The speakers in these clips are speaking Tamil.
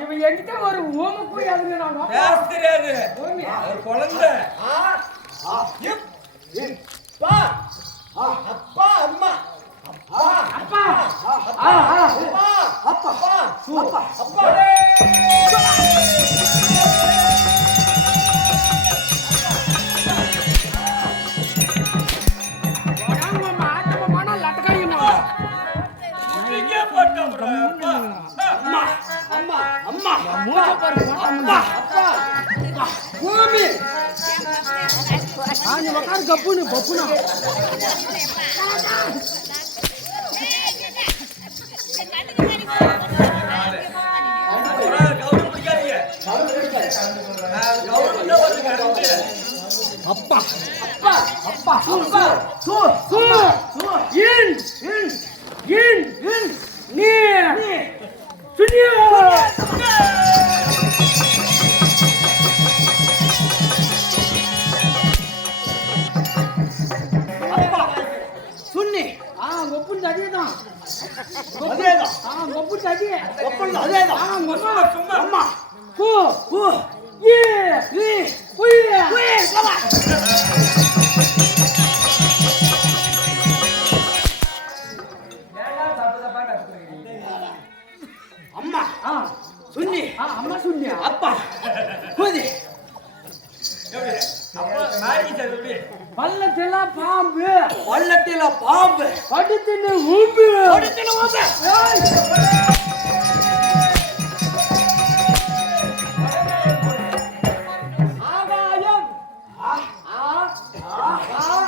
இவன் என்கிட்ட ஒரு ஓம போய் குழந்தை அப்பா அம்மா அப்பா அப்பா அப்பா அப்பா கப்புனு பப்புனா அப்பா அப்பா அப்பா அப்பா சோ சோ இன் இன் இன் இன் நீ சுனியா பள்ளத்தில பாம்பு பள்ளத்தில பாம்பு படுத்தின ஊம்பு படுத்தின ஊம்பு ஆகாயம்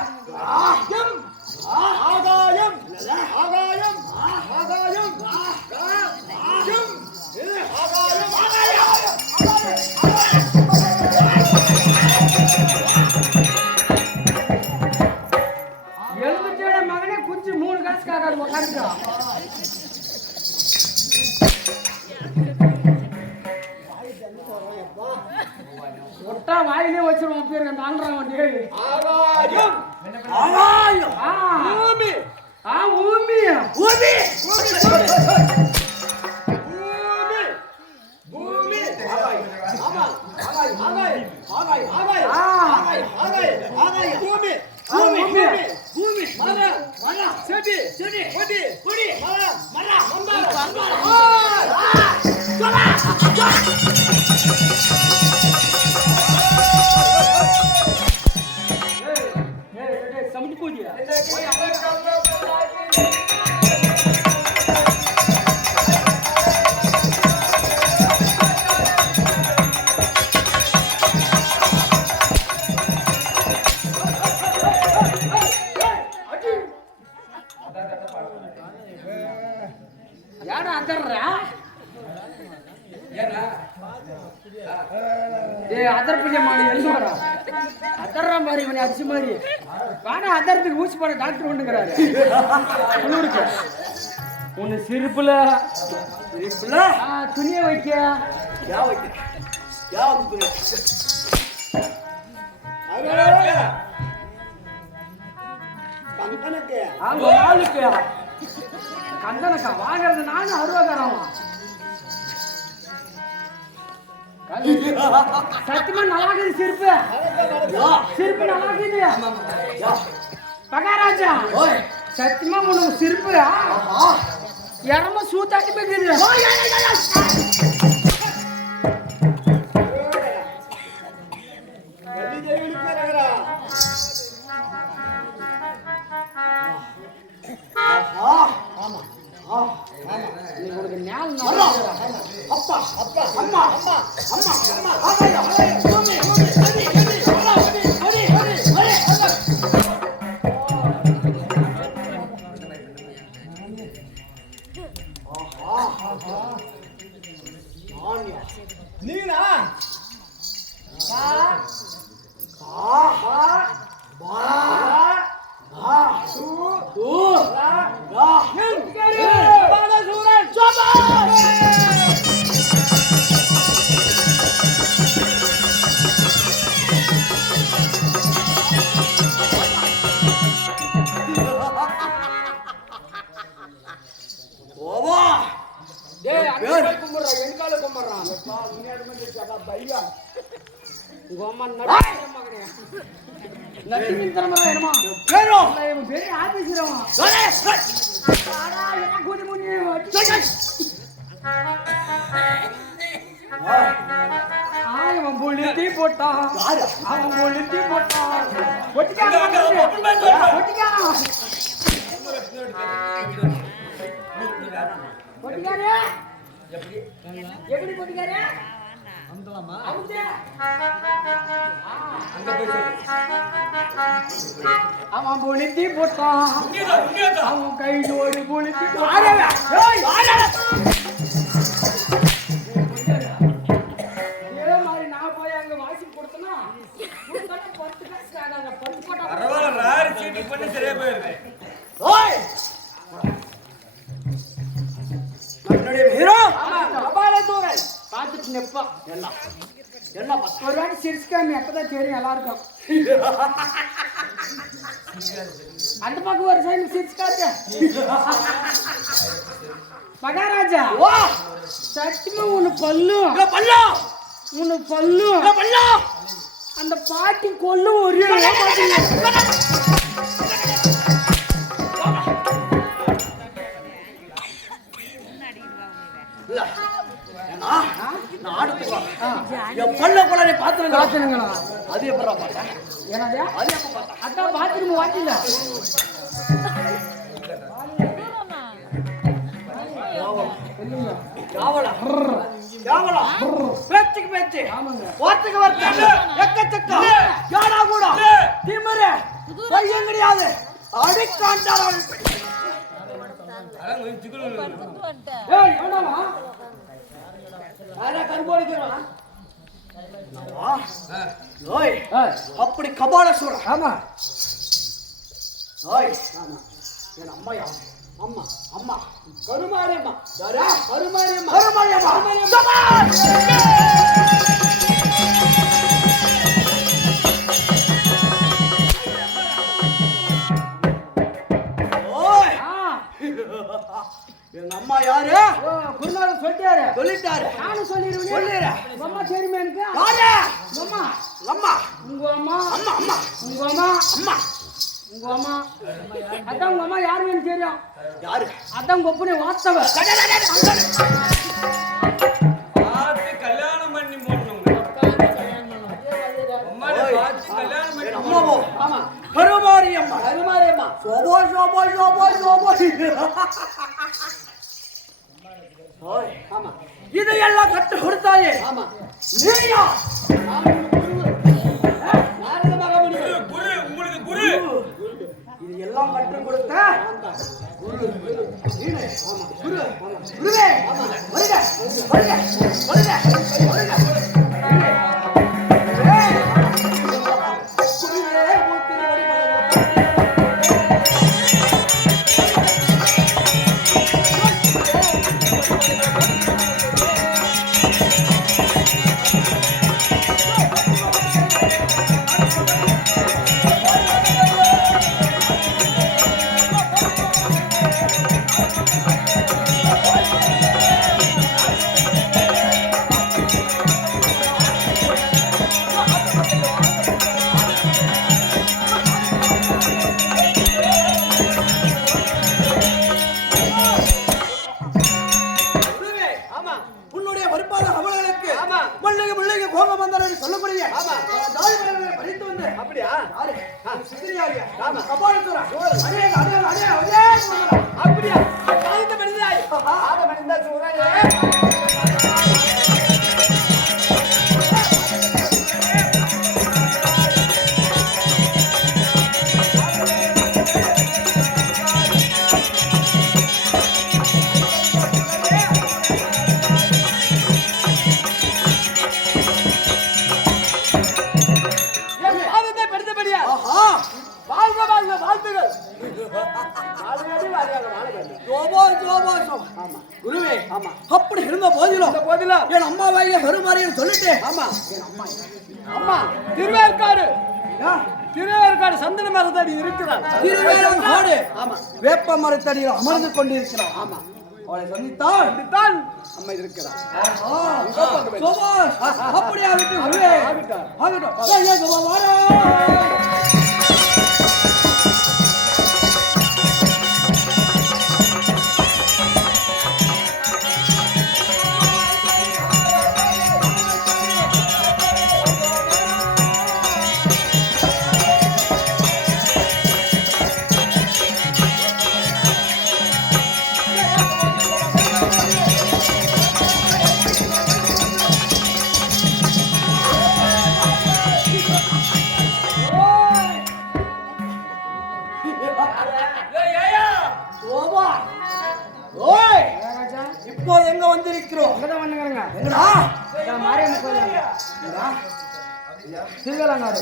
ஆகாயம் ஆகாயம் ஆகாயம் ஆகாயம் ஒட்டா வாயிலே வச்சிருவோம் பேரு நான்றாம் வண்டி ஆகாயம் ஆகாயம் பூமி பூமி பூமி பூமி ஆகாயம் ஆமா ஆகாயம் ஆகாயம் ஆகாயம் ஆகாயம் ஆகாயம் ஆகாயம் பூமி பூமி பூமி பூமி மரம் மரம் செடி செடி கொடி கொடி மரம் மரம் மரம் சொலா சமட்டி போடியா யாரா அதர்றா ஏனா அதர் பிள்ளை மாடி எழுந்து வரா அதர்றா மாதிரி இவனை அடிச்சு மாதிரி வாடா அதர்றதுக்கு ஊசி போட டாக்டர் ஒண்ணுங்கிறாரு குளிருக்கு ஒன்னு சிரிப்புல சிரிப்புல துணியை வைக்க யா வைக்க யா வந்து கந்தனக்கு அங்க ஆளுக்கு கந்தனக்கா வாங்குறது நானும் 60 தரவா சத்தியமா நல்லா இருக்குது சிரிப்பு சிரிப்பு நல்லா இருக்குது பகாராஜா சத்தியமா உனக்கு சிரிப்பு எரம சூத்தாட்டி போய்க்குது. உனக்கு ஞாபகம் அப்பா அப்பா அம்மா அம்மா அம்மா அம்மா ஆகாயா பூமி பூமி சரி சரி அம்மா அடி அடி அடி நீனா பா பா பா பா சு து ரா ரா எங்கரே பாலசூரன் சபா ஓவா டேய் அங்க கும்பறா என்கால கும்பறா பா முன்னாடி வந்து சபா பையா உங்க அம்மா நடிக்கிற மகனே நடிக்கிற தரமா என்னமா பேரோ பெரிய ஆபீசரமா டேய் ஆடா என்ன கூடி முனி அவன் புளித்தி போட்டான் அவன் புளித்தி போட்டான் ஒட்டிக்கான ஒட்டிக்காரு எப்படி போட்டிக்காரு அவன் புளித்தி போட்டான் அவன் கையோடு புளித்தி மாதிரி நான் போய் அங்க வாசி கொடுத்தனா பார்த்துட்டு நெப்பா எல்லாம் எல்லாம் ஒரு வாட்டி சிரிச்சுக்காம எப்பதான் தெரியும் எல்லாருக்கும் அந்த பக்கம் ஒரு சைடு சிரிச்சுக்காது மகாராஜா சத்தியமா உன்னு பல்லு உன்னு பல்லு அந்த பாட்டி கொல்லும் ஒரே பாத்துருங்களா அது எப்படா பார்த்தா என்னது அதான் பாத்ரூம் வாட்டில பேச்சுக்கு பேச்சு வார்த்தைக்கு வார்த்தை எக்கச்சக்கம் யாரா கூட திமிரு பையன் கிடையாது அடிக்காண்டார் அப்படி கபால சூழ ஆமா என் அம்மையா அம்மா அம்மா கருமாரியம்மா கருமாரியம்மா கருமாரியம்மா எங்க அம்மா யாரு குருநாதர் சொல்லிட்டாரு நானும் சொல்லிடுவேன் அம்மா தெரியுமா எனக்கு அம்மா அம்மா உங்க அம்மா அம்மா அம்மா உங்க அம்மா அம்மா உங்க அம்மா அதான் உங்க அம்மா யாருன்னு தெரியும் யாரு அதான் உங்க ஒப்பனை வாஸ்தவ கல்யாணம் பண்ணி போடணும் அம்மாவோ ஆமா Karumariamma Karumariamma sofa sofa sofa sofa ஓய் ஆமா இதையெல்லாம் கட்டு கொடுத்தாயே ஆமா நீயா குரு உங்களுக்கு குரு இது எல்லாம் கட்டு கொடுத்த குரு நீனே ஆமா குரு ஆமா குருவே ஆமா வருக வருக வருக வருக புத்திரியாகிய கபாலீஸ்வரா அடே அடே அடே அடே அப்படியே பாதத்தை பணிந்தாய் பாத பணிந்தாய் சூரனே அப்படி இருந்த போதிலும் என் அம்மா வாயில வருமாறின்னு சொல்லிட்டு அம்மா திருவேற்காடு சந்தன மரத்தடி இருக்கிறார். திருவேற்காடு வேப்ப மரத்தடியில் அமர்ந்து கொண்டிருக்கிறார். ஆமா அவளை சந்தித்தான் அம்மா இருக்கிறார். அப்படியே இப்போது எங்க வந்திருக்கிறோம்? திருவேலங்காடு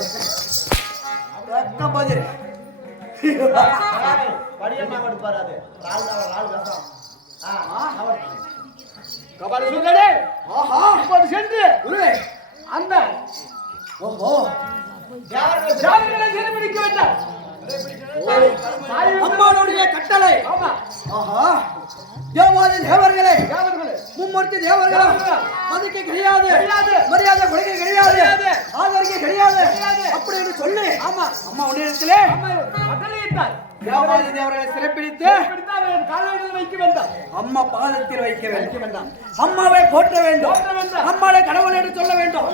சென்று அந்த பிடிக்க வேண்டாம் அம்மாவுடைய கட்டளை. தேவாதி தேவர்களே மும்மூர்த்தி தேவர்களா அதுக்கு கிடையாது மரியாதை கொடுக்க கிடையாது ஆதரிக்க கிடையாது அப்படி என்று சொல்லி அம்மா உன்னிடத்திலே தேவாதி தேவர்களை சிறப்பிடித்து வைக்க வேண்டாம் அம்மா பாதத்தில் வைக்க வேண்டாம் அம்மாவை போற்ற வேண்டும் அம்மாவை கடவுள் என்று சொல்ல வேண்டும்.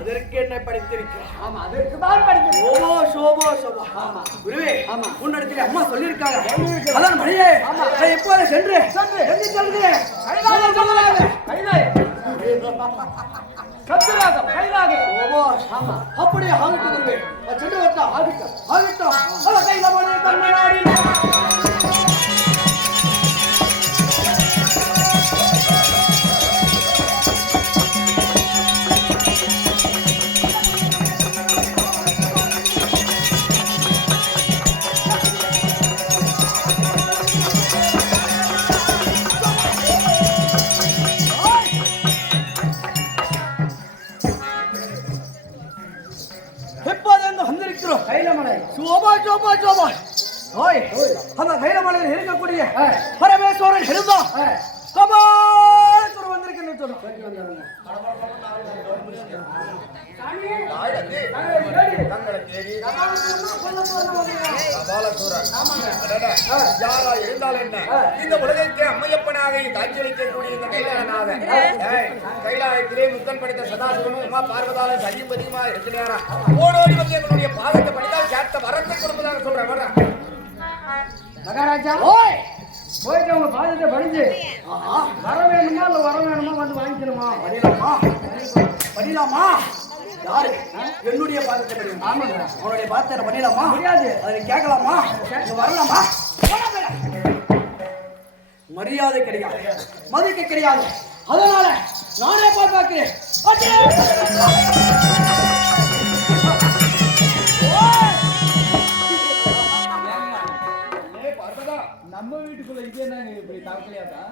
அதற்கு என்ன படித்திருக்கிறேன்? அதற்கு தான் படிக்கிறேன். ஓ சோபோ சோபா குருவே உன்னிடத்தில் அம்மா சொல்லியிருக்காங்க. அதான் மணியே எப்போது சென்று எங்க சொல்லுங்க அப்படியே ஆகட்டும் குருவே சென்று வந்தா ஆகட்டும் அந்த கைலமலையில் இருக்கக்கூடிய பரமேஸ்வரன் இருந்தான் கபாலீஸ்வரர் வந்திருக்கேன்னு சொல்றோம். யாரா இருந்தால் என்ன இந்த உலகத்தை அம்மையப்பனாக காட்சியளிக்கக்கூடிய இந்த கைலாயநாதன் கைலாயத்திலே முத்தன் படைத்த சதாசிவனும் உமா பார்வதாலும் அதிகமா இருக்கிறாரா ஓடோடி வந்து எங்களுடைய பாதத்தை படித்தால் கேட்ட வரத்தை கொடுப்பதாக சொல்றேன். வர மகாராஜா போயிட்டு உங்க பாதத்தை படிச்சு வர வேணுமா இல்ல வர வேணுமா வந்து வாங்கிக்கணுமா? பண்ணிடலாமா? யாரு என்னுடைய பாதத்தை படிக்கணும்? ஆமாங்க அவனுடைய பாதத்தை பண்ணிடலாமா? முடியாது. அதை கேட்கலாமா? வரலாமா? மரியாதை கிடையாது மதிக்க கிடையாது. அதனால நானே பார்க்கிறேன். நம்ம வீட்டுக்குள்ள இது என்ன இப்படி தாக்கலையாதா?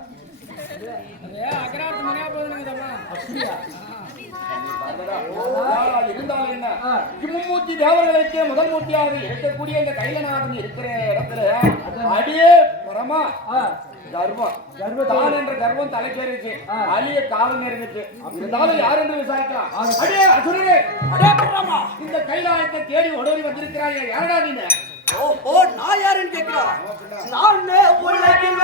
அகராத்து மணியா போதுங்க. அப்படியா? இருந்தாலும் என்ன மும்மூர்த்தி தேவர்களுக்கே முதல் மூர்த்தியாக இருக்கக்கூடிய இந்த கைலநாதன் இருக்கிற இடத்துல அடியே பரமா கர்வம் தான் என்ற கர்வம் தலைக்கேறிச்சு அழிய காலம் இருந்துச்சு. இருந்தாலும் யார் என்று விசாரிக்கலாம். அடே அசுரரே அடே பரமா இந்த கைலாயத்தை தேடி ஓடோடி வந்திருக்கிறாய். யாரடா நீங்க? ஓ நான் யாருன்னு கேட்கிறோம். நான் உலகில்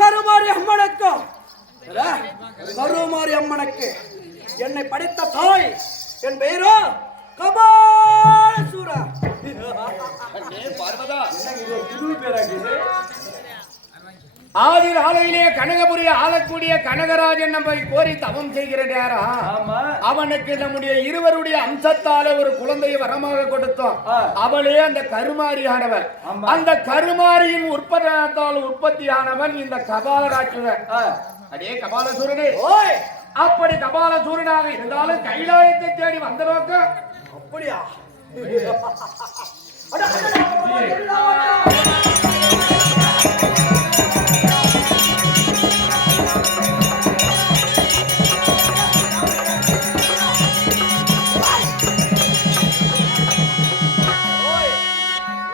கருமாரி அம்மனுக்கும் கருமாரி அம்மனுக்கு என்னை படைத்த தாய் என் பெயரோ கபாலசூரா. ஆதி ஆலையிலே கனகபுரி ஆளக்கூடிய கனகராஜன் நம்மை கோரி தவம் செய்கிற நேரம் அவனுக்கு நம்முடைய இருவருடைய அம்சத்தால ஒரு குழந்தையை வரமாக கொடுத்தோம். அவளே அந்த கருமாரியானவன். அந்த கருமாரியின் உற்பத்தியானவன் இந்த கபாலராட்சன். அதே கபாலசூரனே. அப்படி கபாலசூரனாக இருந்தாலும் கைலாயத்தை தேடி வந்த நோக்கம் அப்படியா?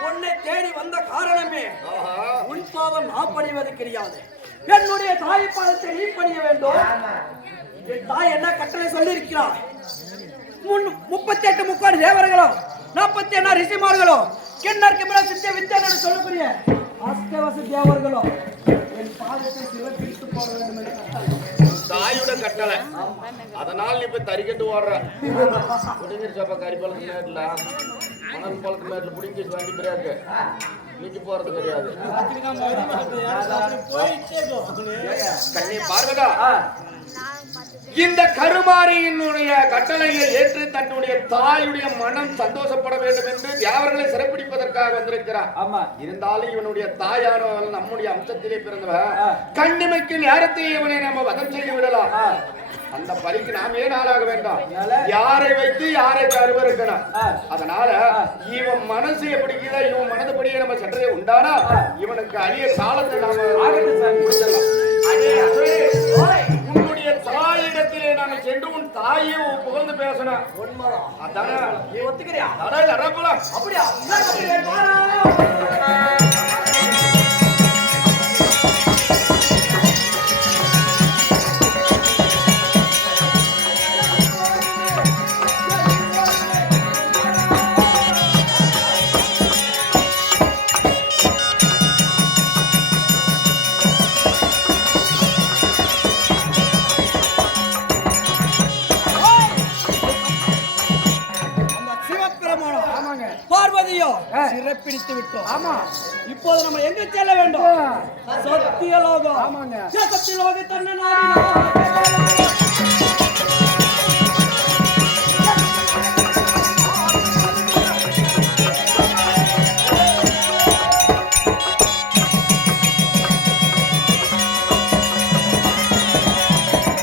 உன்னை தேடி வந்த காரணமே உன் பாவம் நான் பணிவது கிடையாது. என்னுடைய தாய் பாதத்தை நீ பணிய வேண்டும். என் தாய் என்ன கட்டளை சொல்லி இருக்கிறார்? 38 முக்காடு தேவர்களோ 41 ரிஷிமார்களோ கிண்ணற்கு மேல சித்த வித்தியாசம் சொல்லக்கூடிய அஷ்டவச தேவர்களோ என் பாதத்தை சிறப்பித்து போட வேண்டும் என்று கட்டளை. தாயோட கட்டளை. அதனால நீ இப்ப தறிக்கட்டு ஓடுற குடிநீர் சப்ப கறிப்பழத்து மேட்ல மணல் பழத்து மேட்ல பிடிச்சிட்டு வண்டி பிரியாக்கு நீக்கி போறது கிடையாது. கண்ணி பார்வதா, இந்த கருமாரியினுடைய கட்டளையை ஏற்று தன்னுடைய தாயுடைய மனம் சந்தோஷப்பட வேண்டும் என்று தேவர்களை சிறப்பிடிப்பதற்காக வந்திருக்கிறார். ஆமா, இருந்தாலும் இவனுடைய தாயானவன் நம்முடைய அம்சத்திலே பிறந்தவன். கண்ணிமைக்கு நேரத்தை இவனை நம்ம வதம் செய்து விடலாம். அந்த பலிக்கு நாம் ஏன் ஆளாக வேண்டாம்? யாரை வைத்து யாரை கருவறுக்கணும். அதனால இவன் மனசு எப்படிக்குதா இவன் மனதுபடியே நம்ம சற்றே உண்டானா இவனுக்கு அரிய காலத்தை நாம உன்னுடைய தாயிடத்திலே நாங்கள் சென்று உன் தாயை புகழ்ந்து பேசணும். அதான நீ ஒத்துக்கிறியா? அப்படியா? பார்வதியோ சிறப்பிடித்து விட்டோம். ஆமா, இப்போது நம்ம எங்க செல்ல வேண்டும்? சத்தியலோகம். ஆமாங்க, சத்தியலோக தன்னை நாடி